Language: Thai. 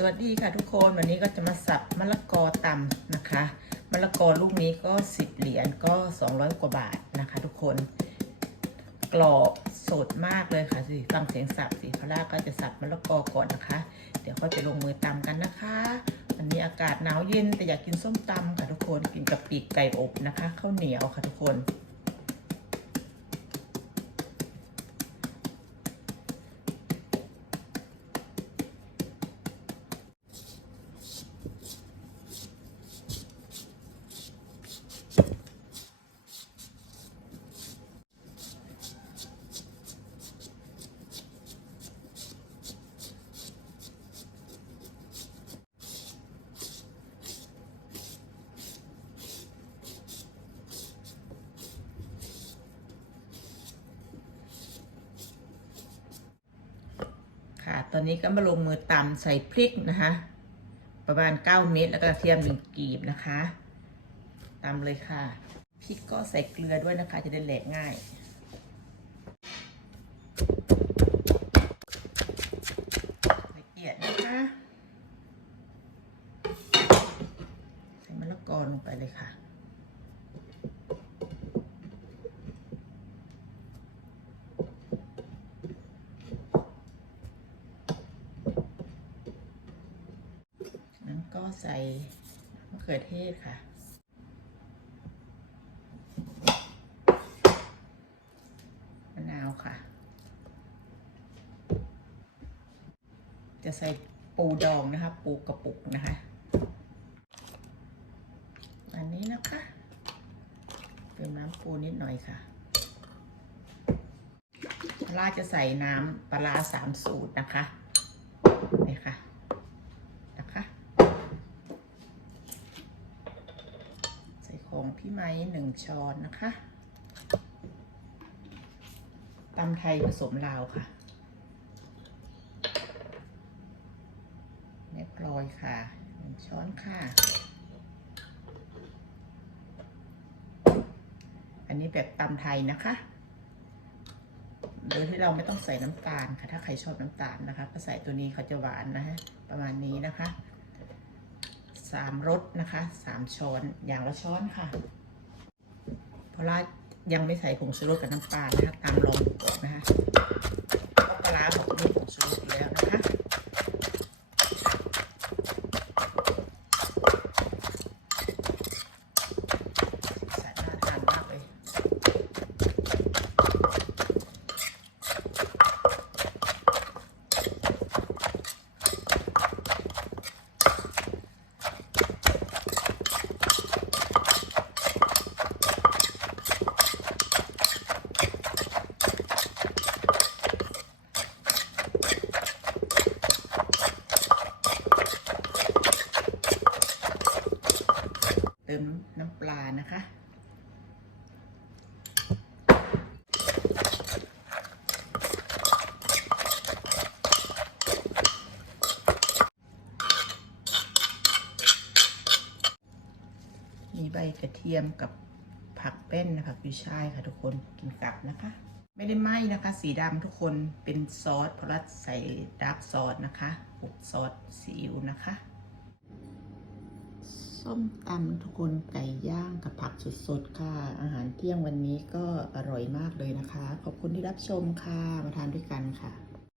สวัสดีค่ะทุกคนวันนี้ก็จะมาสับมะละกอตำนะคะมะละกอลูกนี้ก็ 10 เหรียญก็ 200 กว่าบาทนะคะ ทุกคน กรอบสดมากเลยค่ะสิฟังเสียงสับสิพล่าก็จะสับมะละกอก่อนนะคะ เดี๋ยวก็จะลงมือตำกันนะคะวันนี้อากาศหนาวเย็นแต่อยากกินส้มตำค่ะทุกคนกินกับปีกไก่อบนะคะข้าวเหนียวค่ะทุกคน ค่ะ ตอนนี้ก็มาลงมือตำใส่พริกนะคะ ประมาณ 9 เม็ดแล้วก็กระเทียมหนึ่งกีบนะคะตำเลยค่ะ พริกก็ใส่เกลือด้วยนะคะ จะได้แหลกง่ายละเอียดนะคะใส่มะละกอลงไปเลยค่ะ นั้นก็ ใส่มะเขือเทศค่ะ มะนาวค่ะ จะใส่ปูดองนะคะ ปูกระปุกนะคะอันนี้นะคะเติมน้ำปูนิดหน่อยค่ะปลาจะใส่น้ำปลาสามสูตรนะคะนี่ค่ะ ใส่ของ พี่ไม้หนึ่งช้อนนะคะตำไทยผสมลาวค่ะเรียบร้อยค่ะหนึ่งช้อนค่ะ อันนี้แบบตำไทยนะคะ โดยที่เราไม่ต้องใส่น้ำตาลค่ะ ถ้าใครชอบน้ำตาลนะคะก็ใส่ตัวนี้เขาจะหวานนะฮะ ประมาณนี้นะคะ สามรสนะคะสามช้อนอย่างละช้อนค่ะ เพราะว่ายังไม่ใส่ผงชูรสกับน้ำตาลนะคะตามลองดูก่อนนะคะเพราะปลาร้าผมมีผงชูรสอยู่แล้วนะคะ ใส่น่าทานมากเลย เติมน้ำปลานะคะ มีใบกระเทียมกับผักเป้นนะคะกุยช่ายค่ะทุกคนกินกับนะคะ ไม่ได้ไหม้นะคะ สีดำทุกคนเป็นซอสเพราะว่าใส่ดาร์กซอสนะคะปลุกซอสซีอิ๊วนะคะ ส้มตำทุกคนไก่ย่างกับผักสดๆค่ะ อาหารเที่ยงวันนี้ก็อร่อยมากเลยนะคะ ขอบคุณที่รับชมค่ะ มาทานด้วยกันค่ะ